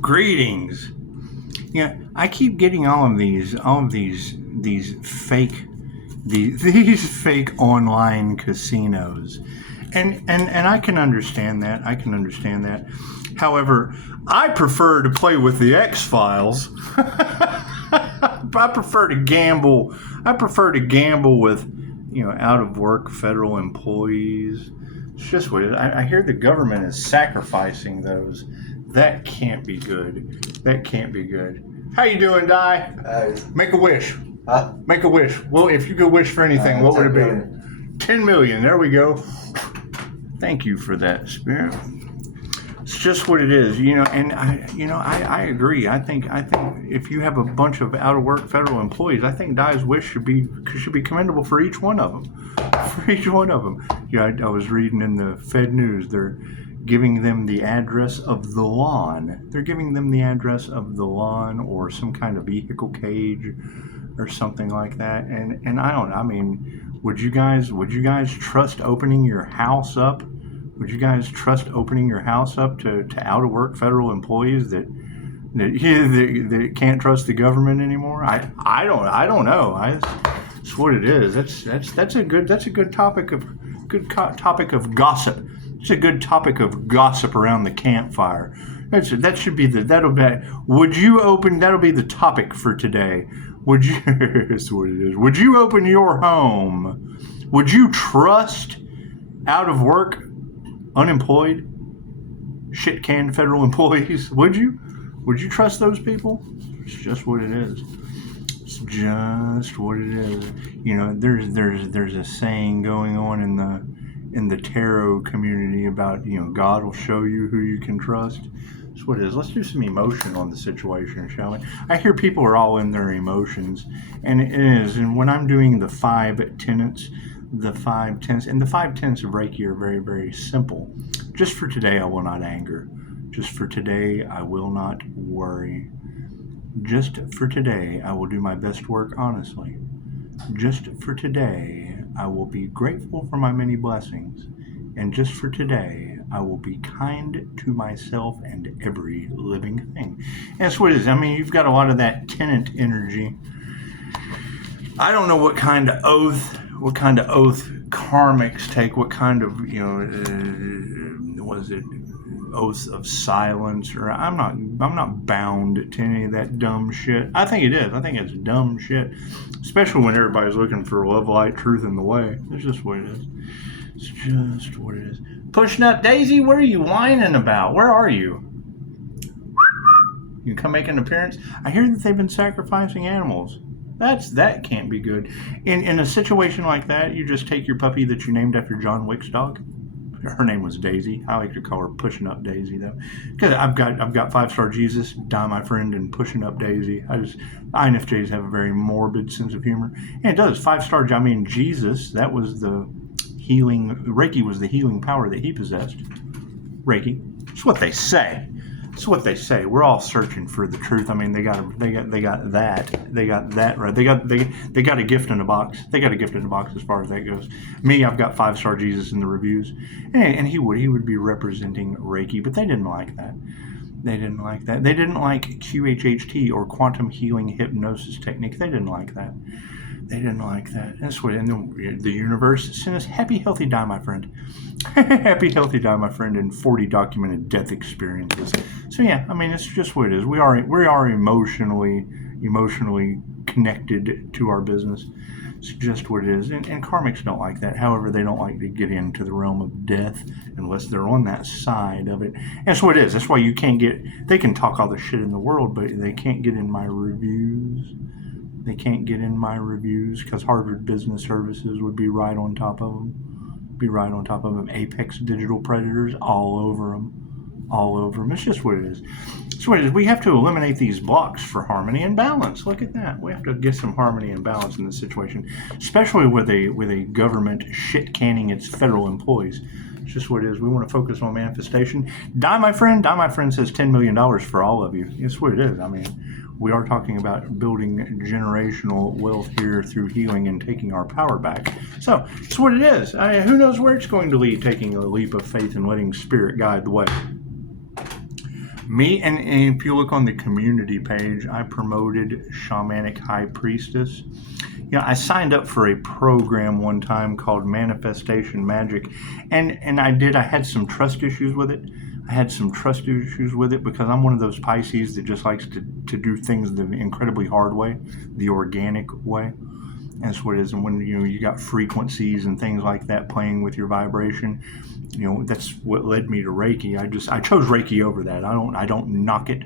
Greetings. Yeah, I keep getting all of these fake these fake online casinos. And I can understand that. However, I prefer to play with the X-Files. I prefer to gamble with, out of work federal employees. It's just what it is. I hear the government is sacrificing those. That can't be good. How you doing, Di? Make a wish. Huh? Make a wish. Well, if you could wish for anything, what would it be? 10 million. There we go. Thank you for that, Spirit. It's just what it is, and I agree. I think if you have a bunch of out of work federal employees, I think Di's wish should be commendable for each one of them. Yeah, I was reading in the Fed News, they're giving them the address of the lawn. Or some kind of vehicle cage or something like that. And I mean, would you guys trust opening your house up? Would you guys trust opening your house up to out of work federal employees that can't trust the government anymore? I don't know. That's what it is. That's a good topic of gossip. It's a good topic of gossip around the campfire. That'll be the topic for today. That's what it is. Would you open your home? Would you trust out of work, unemployed, shit-canned federal employees? Would you trust those people? It's just what it is. It's just what it is. There's a saying going on in the tarot community about, God will show you who you can trust. That's what it is. Let's do some emotion on the situation, shall we? I hear people are all in their emotions, and it is. And when I'm doing the 5 tenets, and the 5 tenets of Reiki are very, very simple. Just for today, I will not anger. Just for today, I will not worry. Just for today, I will do my best work honestly. Just for today, I will be grateful for my many blessings. And just for today, I will be kind to myself and every living thing. And that's what it is. I mean, you've got a lot of that tenant energy. I don't know what kind of oath karmics take, what kind of, oaths of silence, or I'm not bound to any of that dumb shit. I think it is. I think it's dumb shit, especially when everybody's looking for love, light, truth, and the way. It's just what it is. It's just what it is. Pushing up, Daisy. What are you whining about? Where are you? You come make an appearance. I hear that they've been sacrificing animals. That can't be good. In a situation like that, you just take your puppy that you named after John Wick's dog. Her name was Daisy. I like to call her Pushing Up Daisy, though, because I've got 5-star Jesus, Die My Friend, and Pushing Up Daisy. INFJs have a very morbid sense of humor, and it does. 5-star. I mean, Jesus. That was the healing. Reiki was the healing power that he possessed. Reiki. It's what they say. We're all searching for the truth. I mean, they got that right. They got a gift in a box. As far as that goes. Me, I've got 5-star Jesus in the reviews, and he would be representing Reiki, but they didn't like that. They didn't like QHHT or quantum healing hypnosis technique. They didn't like that. That's what. And the universe sent us happy, healthy, die, my friend. Happy, healthy, die, my friend, and 40 documented death experiences. So yeah, I mean, it's just what it is. We are emotionally connected to our business. It's just what it is. And karmics don't like that. However, they don't like to get into the realm of death unless they're on that side of it. And that's what it is. That's why you can't they can talk all the shit in the world, but they can't get in my reviews. Because Harvard Business Services would be right on top of them. Apex digital predators all over them. It's just what it is. We have to eliminate these blocks for harmony and balance. Look at that. We have to get some harmony and balance in this situation, especially with a government shit canning its federal employees. It's just what it is. We want to focus on manifestation. Die, my friend says $10 million for all of you. It's what it is. I mean, we are talking about building generational wealth here through healing and taking our power back. So it's what it is. Who knows where it's going to lead, taking a leap of faith and letting spirit guide the way. Me, and if you look on the community page, I promoted Shamanic High Priestess. You know, I signed up for a program one time called Manifestation Magic, and I had some trust issues with it. I had some trust issues with it because I'm one of those Pisces that just likes to do things the incredibly hard way, the organic way. That's what it is. And when you got frequencies and things like that playing with your vibration, that's what led me to Reiki. I chose Reiki over that. I don't knock it.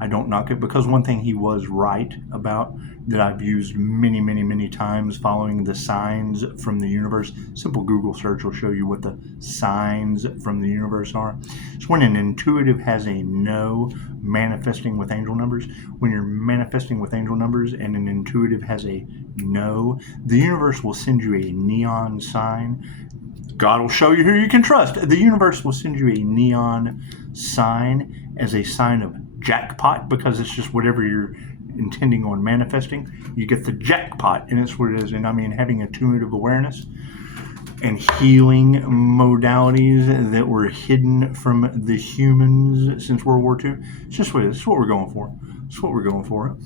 I don't knock it because one thing he was right about that I've used many, many, many times, following the signs from the universe. Simple Google search will show you what the signs from the universe are. It's when an intuitive has a no manifesting with angel numbers. When you're manifesting with angel numbers and an intuitive has a no, the universe will send you a neon sign. God will show you who you can trust. The universe will send you a neon sign as a sign of jackpot, because it's just whatever you're intending on manifesting, you get the jackpot, and it's what it is. And I mean, having intuitive awareness and healing modalities that were hidden from the humans since World War II, it's just what it is. It's what we're going for. It's what we're going for.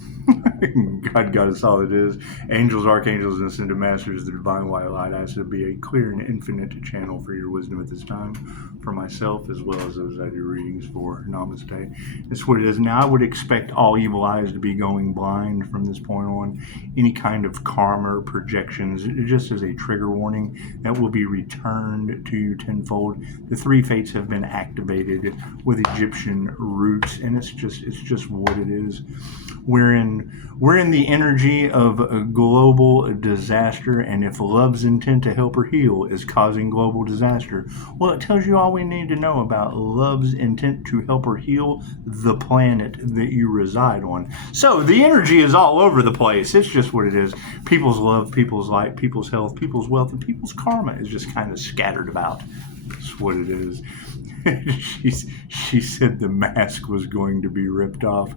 God got us all it is. Angels, archangels, and ascended masters, the divine white light, I ask to be a clear and infinite channel for your wisdom at this time, for myself as well as those I do readings for. Namaste. It's what it is. Now, I would expect all evil eyes to be going blind from this point on. Any kind of karma or projections, just as a trigger warning, that will be returned to you tenfold. The three fates have been activated with Egyptian roots, and it's just what it is. We're in the energy of a global disaster, and if love's intent to help or heal is causing global disaster, well, it tells you all we need to know about love's intent to help or heal the planet that you reside on. So the energy is all over the place. It's just what it is. People's love, people's light, people's health, people's wealth, and people's karma is just kind of scattered about. That's what it is. She said the mask was going to be ripped off.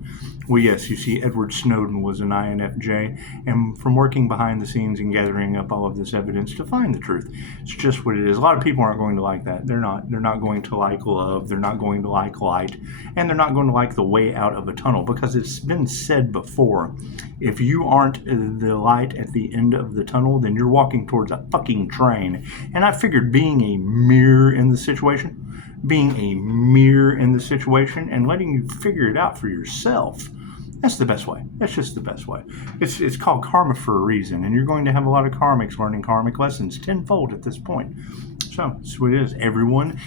Well, yes, you see, Edward Snowden was an INFJ, and from working behind the scenes and gathering up all of this evidence to find the truth, it's just what it is. A lot of people aren't going to like that. They're not going to like love. They're not going to like light, and they're not going to like the way out of a tunnel, because it's been said before, if you aren't the light at the end of the tunnel, then you're walking towards a fucking train. And I figured being a mirror in the situation and letting you figure it out for yourself, that's the best way. That's just the best way. It's called karma for a reason, and you're going to have a lot of karmics learning karmic lessons tenfold at this point. So that's what it is. Everyone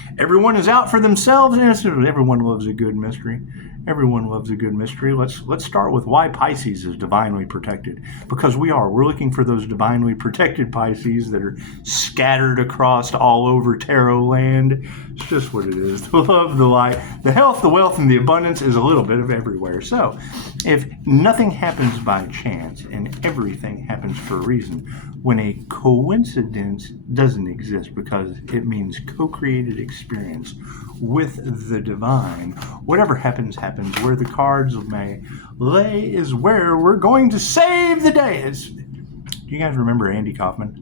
is out for themselves, and everyone loves a good mystery. Everyone loves a good mystery. Let's start with why Pisces is divinely protected. Because we're looking for those divinely protected Pisces that are scattered across all over tarot land. It's just what it is. The love, the light, the health, the wealth, and the abundance is a little bit of everywhere. So if nothing happens by chance and everything happens for a reason, when a coincidence doesn't exist, because it means co-created experience with the divine, whatever happens, where the cards may lay is where we're going to save the day. Do you guys remember Andy Kaufman?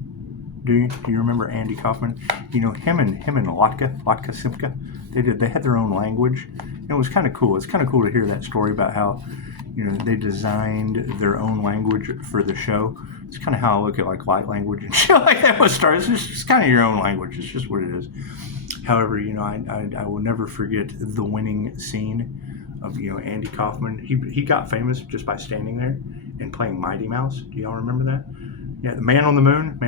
Do you remember Andy Kaufman? You know, him and Latka Simka, they had their own language. It was kind of cool. It's kind of cool to hear that story about how, they designed their own language for the show. It's kind of how I look at like light language and shit like that with stars. It's just kind of your own language. It's just what it is. However, I will never forget the winning scene of Andy Kaufman. He got famous just by standing there and playing Mighty Mouse. Do y'all remember that? Yeah, the Man on the Moon.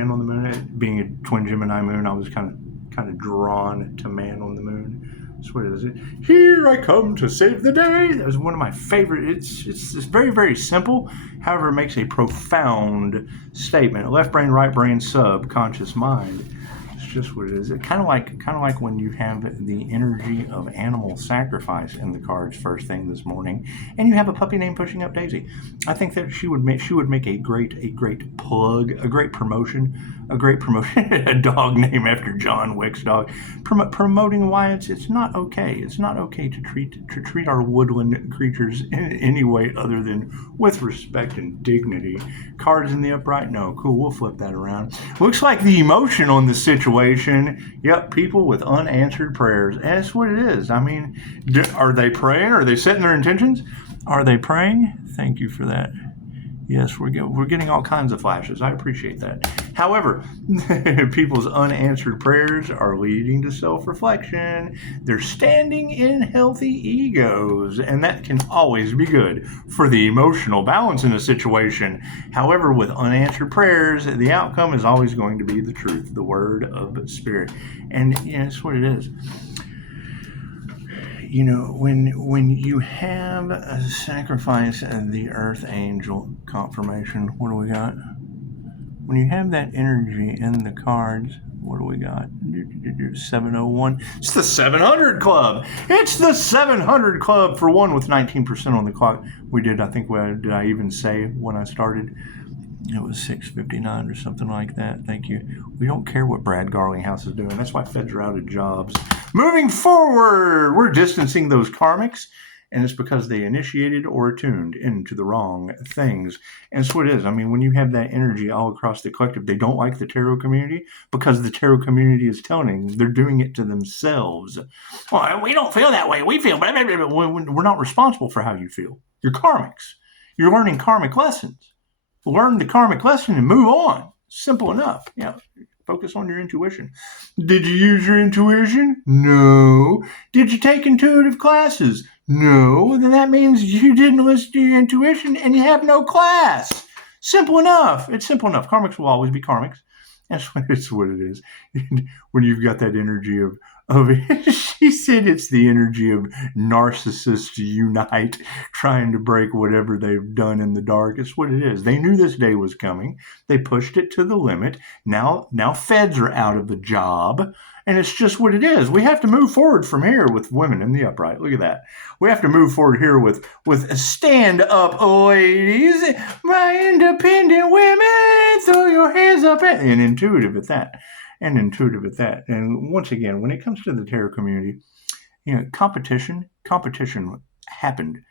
Being a twin Gemini moon, I was kind of drawn to Man on the Moon. That's what it is. Here I come to save the day. That was one of my favorite. It's very, very simple. However, it makes a profound statement. Left brain, right brain, subconscious mind. Just what it is. Kind of like when you have the energy of animal sacrifice in the cards first thing this morning, and you have a puppy named Pushing Up Daisy. I think that she would make a great plug, a great promotion, a dog named after John Wick's dog, promoting why it's not okay. It's not okay to treat our woodland creatures in any way other than with respect and dignity. Cards in the upright, no, cool. We'll flip that around. Looks like the emotion on the situation situation. Yep, people with unanswered prayers. And that's what it is. I mean, are they praying? Are they setting their intentions? Are they praying? Thank you for that. Yes, we're getting all kinds of flashes. I appreciate that. However, people's unanswered prayers are leading to self-reflection. They're standing in healthy egos, and that can always be good for the emotional balance in a situation. However, with unanswered prayers, the outcome is always going to be the truth, the word of spirit. And that's what it is. You know, when you have a sacrifice of the earth angel confirmation, what do we got? When you have that energy in the cards, what do we got? 701. It's the 700 Club. It's the 700 Club for one with 19% on the clock. We did, I think, did I even say when I started? It was 6:59 or something like that. Thank you. We don't care what Brad Garlinghouse is doing. That's why feds are out of jobs. Moving forward, we're distancing those karmics, and it's because they initiated or attuned into the wrong things. And that's what it is. I mean, when you have that energy all across the collective, they don't like the tarot community because the tarot community is telling them they're doing it to themselves. Well, we don't feel that way. We feel, but we're not responsible for how you feel. You're karmics. You're learning karmic lessons. Learn the karmic lesson and move on. Simple enough. Focus on your intuition. Did you use your intuition? No. Did you take intuitive classes? No. Then that means you didn't listen to your intuition and you have no class. Simple enough. It's simple enough. Karmics will always be karmics. That's what it is. When you've got that energy of she said it's the energy of narcissists unite, trying to break whatever they've done in the dark. It's what it is. They knew this day was coming. They pushed it to the limit. Now feds are out of the job. And it's just what it is. We have to move forward from here with women in the upright. Look at that. We have to move forward here with stand up, ladies. My independent women, throw your hands up and intuitive at that. And once again, when it comes to the tarot community, competition happened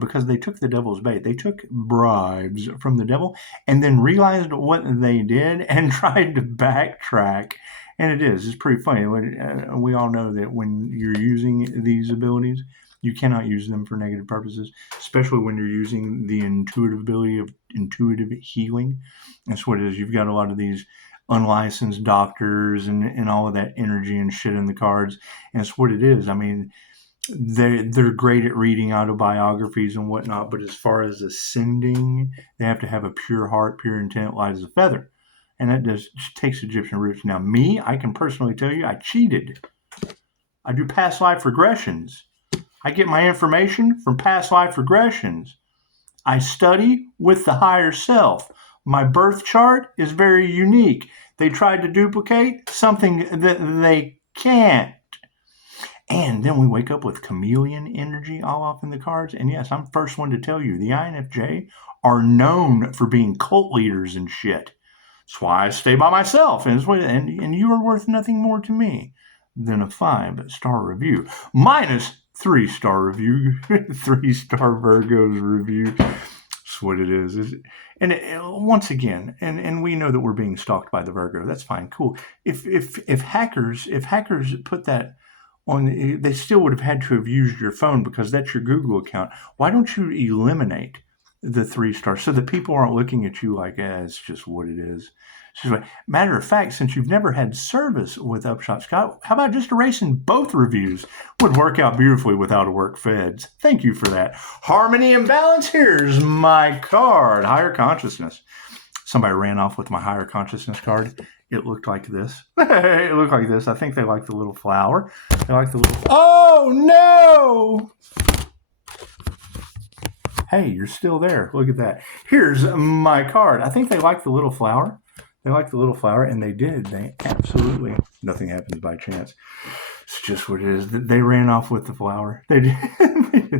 because they took the devil's bait. They took bribes from the devil and then realized what they did and tried to backtrack. And it's pretty funny. We all know that when you're using these abilities, you cannot use them for negative purposes, especially when you're using the intuitive ability of intuitive healing. That's what it is. You've got a lot of these unlicensed doctors and all of that energy and shit in the cards. And it's what it is. I mean, they're great at reading autobiographies and whatnot, but as far as ascending, they have to have a pure heart, pure intent, light as a feather. And that just takes Egyptian roots. Now, me, I can personally tell you, I cheated. I do past life regressions. I get my information from past life regressions. I study with the higher self. My birth chart is very unique. They tried to duplicate something that they can't. And then we wake up with chameleon energy all off in the cards. And yes, I'm the first one to tell you, the INFJ are known for being cult leaders and shit. That's why I stay by myself. And you are worth nothing more to me than a 5-star review. Minus 3-star review. 3-star Virgo's review. That's what it is. And once again, and we know that we're being stalked by the Virgo. That's fine, cool. If hackers put that on, they still would have had to have used your phone because that's your Google account. Why don't you eliminate the 3-star so that people aren't looking at you like, it's just what it is. Matter of fact, since you've never had service with Upshotscott, how about just erasing both reviews? Would work out beautifully with out of work feds. Thank you for that. Harmony and balance. Here's my card. Higher consciousness. Somebody ran off with my higher consciousness card. It looked like this. It looked like this. I think they like the little flower. They like the little... Oh, no! Hey, you're still there. Look at that. Here's my card. I think they like the little flower. They like the little flower, and they did. They absolutely... Nothing happens by chance. It's just what it is. They ran off with the flower. They did.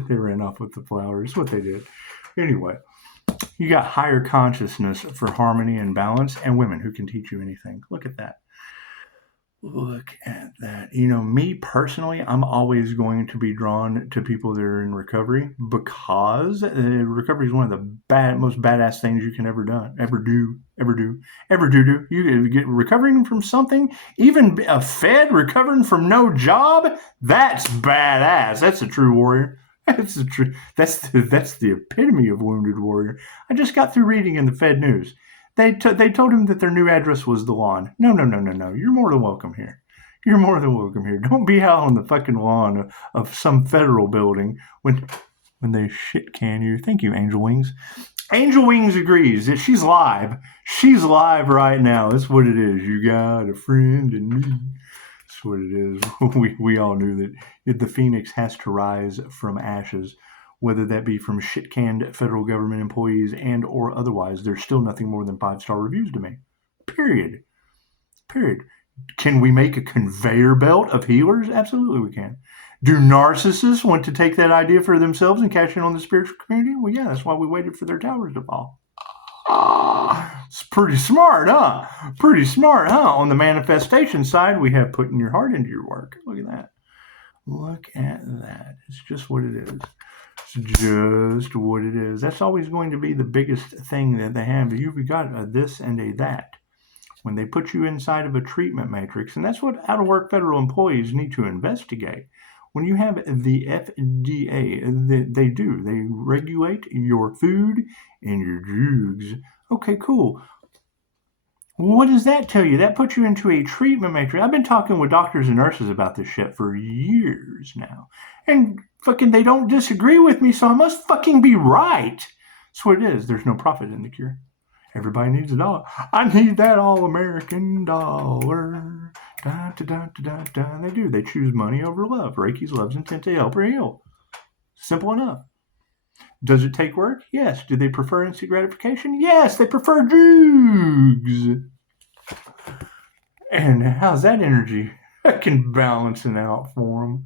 They ran off with the flower. It's what they did. Anyway, you got higher consciousness for harmony and balance and women who can teach you anything. Look at that. Look at that. You know, me personally, I'm always going to be drawn to people that are in recovery because recovery is one of the most badass things you can ever do. You get recovering from something, even a Fed recovering from no job. That's badass. That's a true warrior. That's the true. That's the epitome of wounded warrior. I just got through reading in the Fed news. They told him that their new address was the lawn. No. You're more than welcome here. You're more than welcome here. Don't be out on the fucking lawn of some federal building when they shit can you. Thank you, Angel Wings. Angel Wings agrees. She's live. She's live right now. That's what it is. You got a friend in me. That's what it is. We all knew that the phoenix has to rise from ashes, whether that be from shit-canned federal government employees and or otherwise. There's still nothing more than 5-star reviews to me. Period. Can we make a conveyor belt of healers? Absolutely we can. Do narcissists want to take that idea for themselves and cash in on the spiritual community? Well, yeah, that's why we waited for their towers to fall. It's pretty smart, huh? On the manifestation side, we have putting your heart into your work. Look at that. It's just what it is. Just what it is. That's always going to be the biggest thing that they have. You've got a this and a that. When they put you inside of a treatment matrix, and that's what out-of-work federal employees need to investigate. When you have the FDA, they regulate your food and your drugs. Okay, cool. What does that tell you? That puts you into a treatment matrix. I've been talking with doctors and nurses about this shit for years now. And fucking they don't disagree with me, so I must fucking be right. That's what it is. There's no profit in the cure. Everybody needs a dollar. I need that all-American dollar. They do. They choose money over love. Reiki's love's intent to help or heal. Simple enough. Does it take work? Yes. Do they prefer instant gratification? Yes. They prefer drugs. And how's that energy? I can balance it out for them.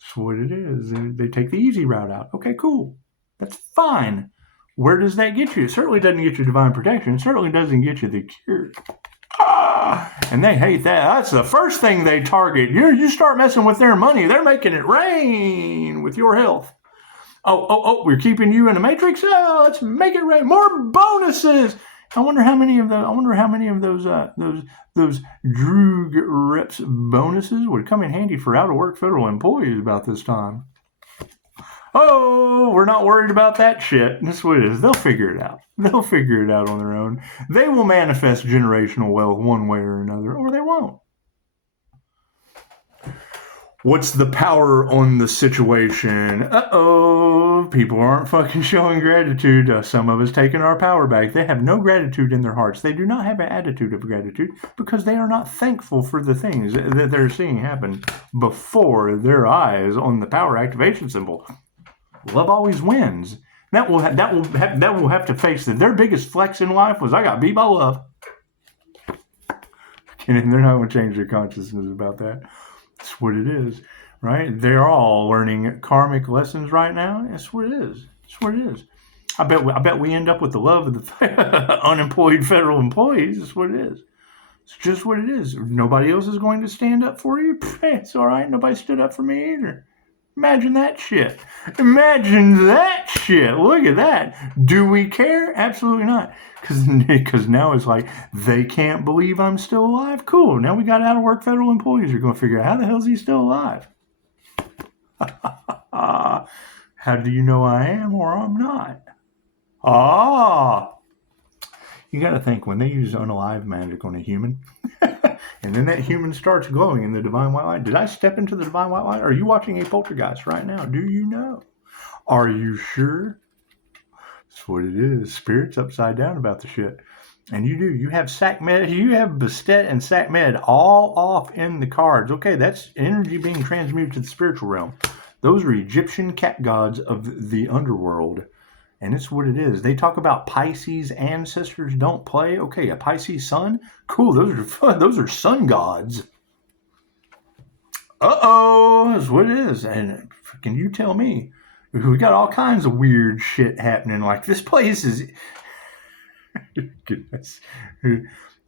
That's what it is. They take the easy route out. Okay, cool. That's fine. Where does that get you? It certainly doesn't get you divine protection. It certainly doesn't get you the cure. And they hate that. That's the first thing they target. You start messing with their money, they're making it rain with your health. Oh, we're keeping you in the matrix? Oh, let's make it rain. More bonuses. I wonder how many of those Droog reps bonuses would come in handy for out-of-work federal employees about this time. Oh, we're not worried about that shit. That's what it is. They'll figure it out. They'll figure it out on their own. They will manifest generational wealth one way or another, or they won't. What's the power on the situation? Uh-oh, people aren't fucking showing gratitude. Some of us taking our power back. They have no gratitude in their hearts. They do not have an attitude of gratitude because they are not thankful for the things that they're seeing happen before their eyes on the power activation symbol. Love always wins. That will have to face that their biggest flex in life was I got beat by love. And they're not going to change their consciousness about that. That's what it is, right? They're all learning karmic lessons right now. That's what it is. That's what it is. I bet we end up with the love of the unemployed federal employees. That's what it is. It's just what it is. Nobody else is going to stand up for you. It's all right. Nobody stood up for me either. Imagine that shit. Imagine that shit. Look at that. Do we care? Absolutely not. Because now it's like, they can't believe I'm still alive. Cool. Now we got out-of-work federal employees who are going to figure out, how the hell is he still alive? How do you know I am or I'm not? You got to think, when they use unalive magic on a human, and then that human starts glowing in the divine white light. Did I step into the divine white light? Are you watching a poltergeist right now? Do you know? Are you sure? That's what it is. Spirit's upside down about the shit. And you do. You have Sakmed, you have Bastet and Sakmed all off in the cards. Okay, that's energy being transmuted to the spiritual realm. Those are Egyptian cat gods of the underworld. And it's what it is. They talk about Pisces ancestors don't play. Okay, a Pisces sun? Cool, those are fun. Those are sun gods. That's what it is. And can you tell me? We got all kinds of weird shit happening. Like, this place is... Goodness.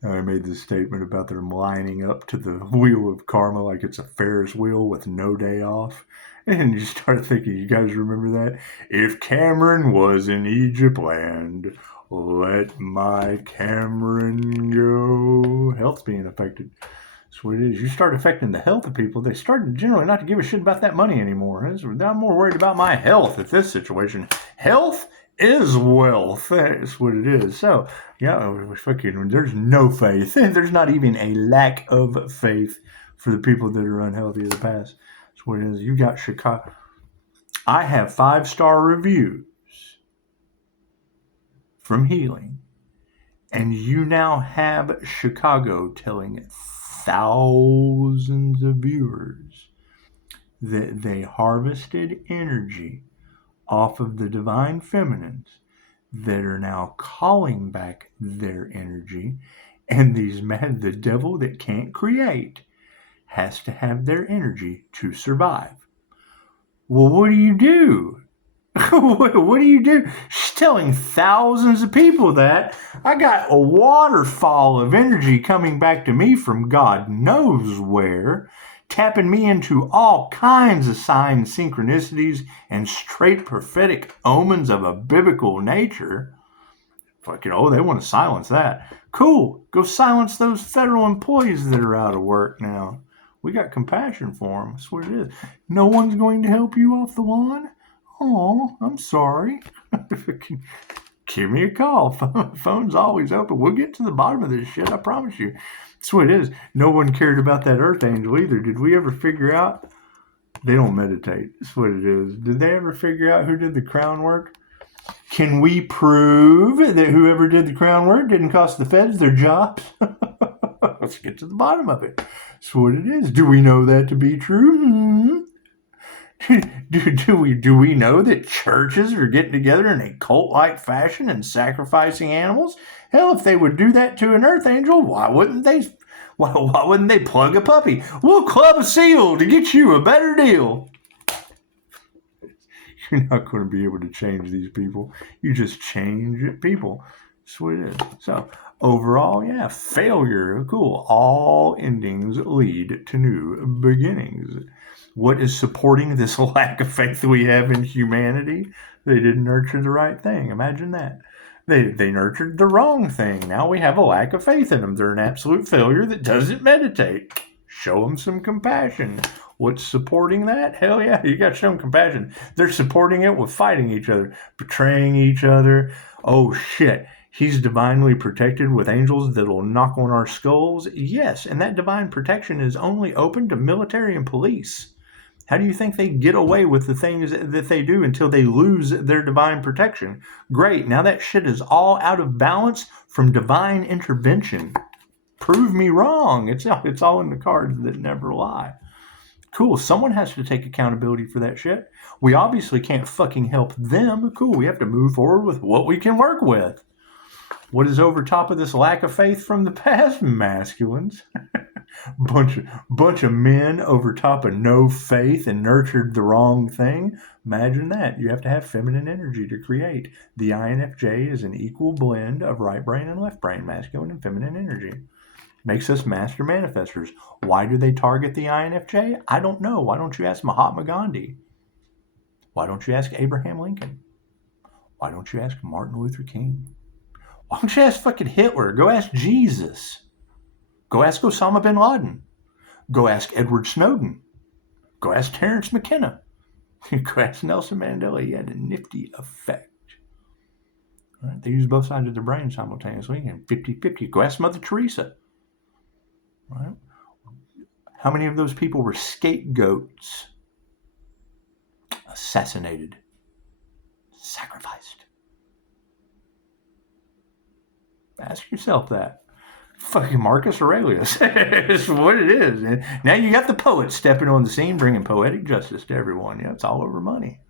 I made this statement about them lining up to the wheel of karma like it's a Ferris wheel with no day off. And you start thinking, you guys remember that? If Cameron was in Egypt land, let my Cameron go. Health's being affected. That's what it is. You start affecting the health of people, they start generally not to give a shit about that money anymore. I'm more worried about my health at this situation. Health is wealth. That's what it is. So, yeah, fucking, there's no faith. There's not even a lack of faith for the people that are unhealthy of the past. That's what it is. You got Chicago. I have 5-star reviews from Healing, and you now have Chicago telling thousands of viewers that they harvested energy off of the divine feminines that are now calling back their energy, and the devil that can't create has to have their energy to survive. Well, what do you do? What do you do? She's telling thousands of people that. I got a waterfall of energy coming back to me from God knows where, tapping me into all kinds of signs, synchronicities, and straight prophetic omens of a biblical nature. Fucking, they want to silence that. Cool. Go silence those federal employees that are out of work now. We got compassion for them. That's what it is. No one's going to help you off the lawn? Oh, I'm sorry. Give me a call. Phone's always open. We'll get to the bottom of this shit, I promise you. That's what it is. No one cared about that Earth Angel either. Did we ever figure out? They don't meditate. That's what it is. Did they ever figure out who did the crown work? Can we prove that whoever did the crown work didn't cost the feds their jobs? Let's get to the bottom of it. That's what it is. Do we know that to be true? Do we know that churches are getting together in a cult-like fashion and sacrificing animals? Hell, if they would do that to an Earth Angel, why wouldn't they? Why wouldn't they plug a puppy? We'll club a seal to get you a better deal. You're not going to be able to change these people. You just change people. That's what it is. So overall, yeah, failure. Cool. All endings lead to new beginnings. What is supporting this lack of faith we have in humanity? They didn't nurture the right thing. Imagine that. They nurtured the wrong thing. Now we have a lack of faith in them. They're an absolute failure that doesn't meditate. Show them some compassion. What's supporting that? Hell yeah, you got to show them compassion. They're supporting it with fighting each other, betraying each other. Oh shit, he's divinely protected with angels that'll knock on our skulls. Yes, and that divine protection is only open to military and police. How do you think they get away with the things that they do until they lose their divine protection? Great, now that shit is all out of balance from divine intervention. Prove me wrong. It's all in the cards that never lie. Cool, someone has to take accountability for that shit. We obviously can't fucking help them. Cool, we have to move forward with what we can work with. What is over top of this lack of faith from the past? Masculines. bunch of men over top of no faith and nurtured the wrong thing. Imagine that. You have to have feminine energy to create. The INFJ is an equal blend of right brain and left brain, masculine and feminine energy. Makes us master manifestors. Why do they target the INFJ? I don't know. Why don't you ask Mahatma Gandhi? Why don't you ask Abraham Lincoln? Why don't you ask Martin Luther King? Why don't you ask fucking Hitler? Go ask Jesus. Go ask Osama bin Laden. Go ask Edward Snowden. Go ask Terrence McKenna. Go ask Nelson Mandela. He had a nifty effect. Right? They use both sides of their brain simultaneously and 50-50. Go ask Mother Teresa. Right? How many of those people were scapegoats? Assassinated. Sacrificed. Ask yourself that. Fucking Marcus Aurelius. It's what it is. And now you got the poet stepping on the scene, bringing poetic justice to everyone. Yeah, it's all over money.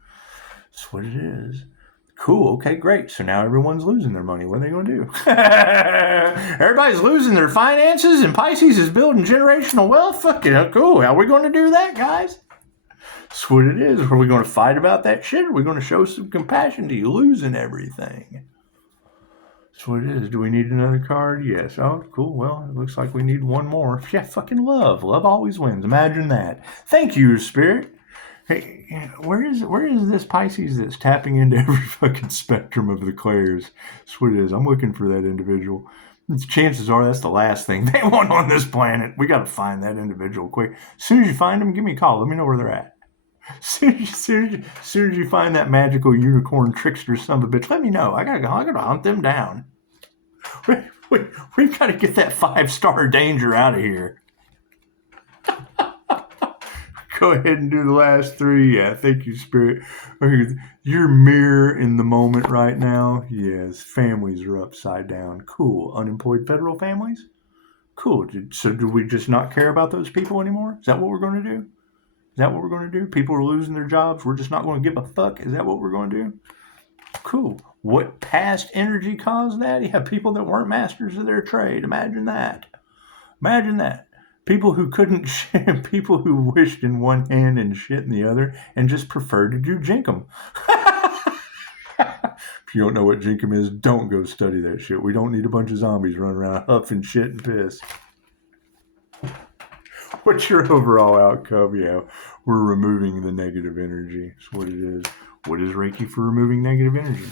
That's what it is. Cool. Okay, great. So now everyone's losing their money. What are they going to do? Everybody's losing their finances, and Pisces is building generational wealth. Fucking cool. How are we going to do that, guys? That's what it is. Are we going to fight about that shit? Or are we going to show some compassion to you losing everything? That's what it is. Do we need another card? Yes. Oh, cool. Well, it looks like we need one more. Yeah, fucking love. Love always wins. Imagine that. Thank you, Spirit. Hey, where is this Pisces that's tapping into every fucking spectrum of the clairs? That's what it is. I'm looking for that individual. Chances are that's the last thing they want on this planet. We got to find that individual quick. As soon as you find them, give me a call. Let me know where they're at. As soon as you find that magical unicorn trickster son of a bitch, let me know. I gotta hunt them down. We've got to get that 5-star danger out of here. Go ahead and do the last 3. Yeah, thank you, Spirit. Your mirror in the moment right now. Yes, families are upside down. Cool. Unemployed federal families? Cool. So do we just not care about those people anymore? Is that what we're going to do? Is that what we're going to do? People are losing their jobs. We're just not going to give a fuck. Is that what we're going to do? Cool. What past energy caused that? You have people that weren't masters of their trade. Imagine that. Imagine that. People who couldn't, people who wished in one hand and shit in the other and just preferred to do jinkum. If you don't know what jinkum is, don't go study that shit. We don't need a bunch of zombies running around huffing shit and piss. What's your overall outcome? Yeah, we're removing the negative energy. That's what it is. What is Reiki for removing negative energy?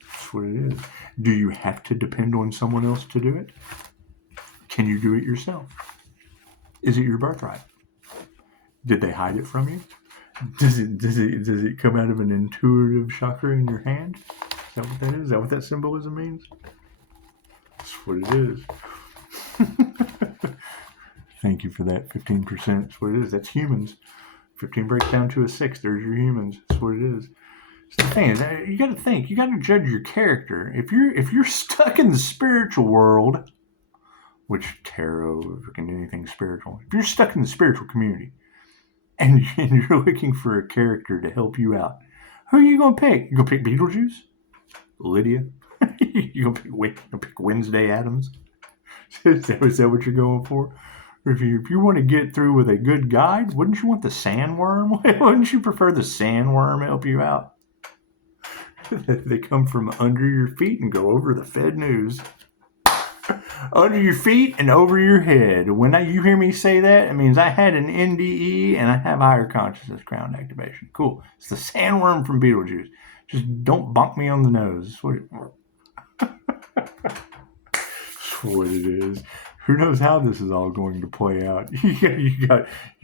That's what it is. Do you have to depend on someone else to do it? Can you do it yourself? Is it your birthright? Did they hide it from you? Does it come out of an intuitive chakra in your hand? Is that what that is? Is that what that symbolism means? That's what it is. Thank you for that. 15%. That's what it is. That's humans. 15 breaks down to a 6. There's your humans. That's what it is. So the thing is, you got to think. You got to judge your character. If you're stuck in the spiritual world, which tarot, freaking anything spiritual. If you're stuck in the spiritual community and you're looking for a character to help you out, who are you going to pick? You going to pick Beetlejuice? Lydia? You going to pick Wednesday Addams? Is that what you're going for? Or if you want to get through with a good guide, wouldn't you want the sandworm? Wouldn't you prefer the sandworm help you out? They come from under your feet and go over the Fed news. Under your feet and over your head. When you hear me say that, it means I had an NDE and I have higher consciousness ground activation. Cool. It's the sandworm from Beetlejuice. Just don't bonk me on the nose. That's what it is. Who knows how this is all going to play out? You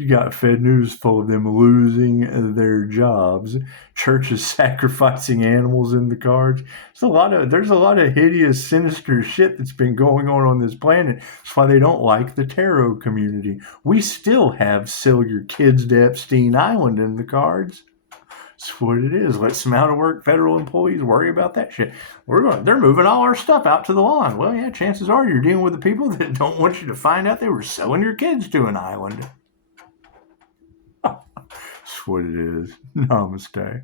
got Fed News full of them losing their jobs, churches sacrificing animals in the cards. There's a lot of hideous, sinister shit that's been going on this planet. That's why they don't like the tarot community. We still have sell your kids to Epstein Island in the cards. That's what it is. Let some out-of-work federal employees worry about that shit. They're moving all our stuff out to the lawn. Well, yeah, chances are you're dealing with the people that don't want you to find out they were selling your kids to an island. That's what it is. Namaste.